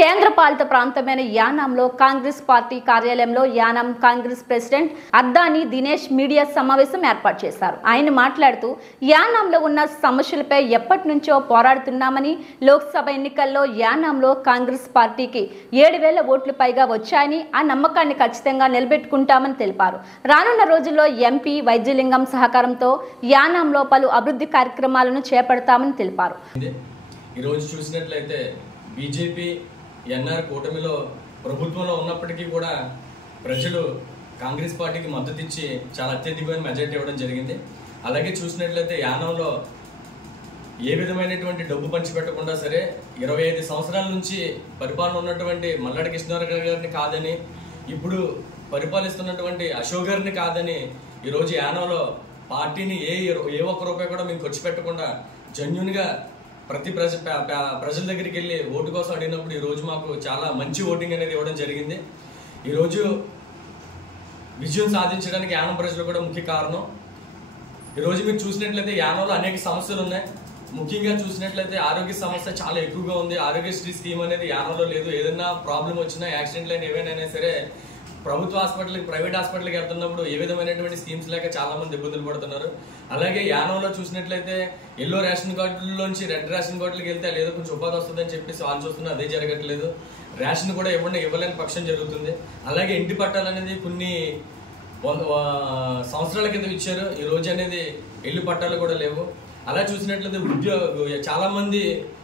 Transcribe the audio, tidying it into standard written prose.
కేంద్రపాలిత ప్రాంతమైన యానాంలో కాంగ్రెస్ పార్టీ కార్యాలయంలో యానాం కాంగ్రెస్ ప్రెసిడెంట్ అద్దాని దినేష్ మీడియా సమావేశం ఏర్పాటు చేశారు. ఆయన మాట్లాడుతూ యానాంలో ఉన్న సమస్యలపై ఎప్పటి నుంచో పోరాడుతున్నామని, లోక్సభ ఎన్నికల్లో యానాంలో కాంగ్రెస్ పార్టీకి 7,000 ఓట్లు పైగా వచ్చాయని, ఆ నమ్మకాన్ని ఖచ్చితంగా నిలబెట్టుకుంటామని తెలిపారు. రానున్న రోజుల్లో ఎంపీ వైద్యలింగం సహకారంతో యానాంలో పలు అభివృద్ధి కార్యక్రమాలను చేపడతామని తెలిపారు. ఈరోజు చూసినట్లయితే బీజేపీ ఎన్ఆర్ కూటమిలో ప్రభుత్వంలో ఉన్నప్పటికీ కూడా ప్రజలు కాంగ్రెస్ పార్టీకి మద్దతు ఇచ్చి చాలా అత్యధికమైన మెజారిటీ ఇవ్వడం జరిగింది. అలాగే చూసినట్లయితే యానంలో ఏ విధమైనటువంటి డబ్బు పంచిపెట్టకుండా సరే 25 సంవత్సరాల నుంచి పరిపాలన ఉన్నటువంటి మల్లాడి కృష్ణారావు గారిని కాదని, ఇప్పుడు పరిపాలిస్తున్నటువంటి అశోక్ గారిని కాదని ఈరోజు యానంలో పార్టీని ఏ ఒక్క రూపాయి కూడా మేము ఖర్చు పెట్టకుండా జెన్యూన్గా ప్రతి ప్రజల దగ్గరికి వెళ్ళి ఓటు కోసం అడిగినప్పుడు ఈరోజు మాకు చాలా మంచి ఓటింగ్ అనేది ఇవ్వడం జరిగింది. ఈరోజు విజయం సాధించడానికి యానం ప్రజలు కూడా ముఖ్య కారణం. ఈరోజు మీరు చూసినట్లయితే యానంలో అనేక సమస్యలు ఉన్నాయి. ముఖ్యంగా చూసినట్లయితే ఆరోగ్య సమస్య చాలా ఎక్కువగా ఉంది. ఆరోగ్యశ్రీ స్కీమ్ అనేది యానంలో లేదు. ఏదైనా ప్రాబ్లం వచ్చినా, యాక్సిడెంట్ అయినా ఏవైనా సరే ప్రభుత్వ హాస్పిటల్కి, ప్రైవేట్ హాస్పిటల్కి వెళ్తున్నప్పుడు ఏ విధమైనటువంటి స్కీమ్స్ లేక చాలా మంది ఇబ్బందులు పడుతున్నారు. అలాగే యానంలో చూసినట్లయితే ఎల్లో రేషన్ కార్డుల్లోంచి రెడ్ రేషన్ కార్డులకు వెళ్తే లేదో కొంచెం ఉపాధి వస్తుందని చెప్పేసి వాళ్ళు చూస్తున్నారు, అదే జరగట్లేదు. రేషన్ కూడా ఇవ్వలేని పక్షం జరుగుతుంది. అలాగే ఇంటి పట్టాలు అనేది కొన్ని సంవత్సరాల కింద ఇచ్చారు, ఈ రోజు అనేది ఇల్లు పట్టాలు కూడా లేవు. అలా చూసినట్లయితే చాలా మంది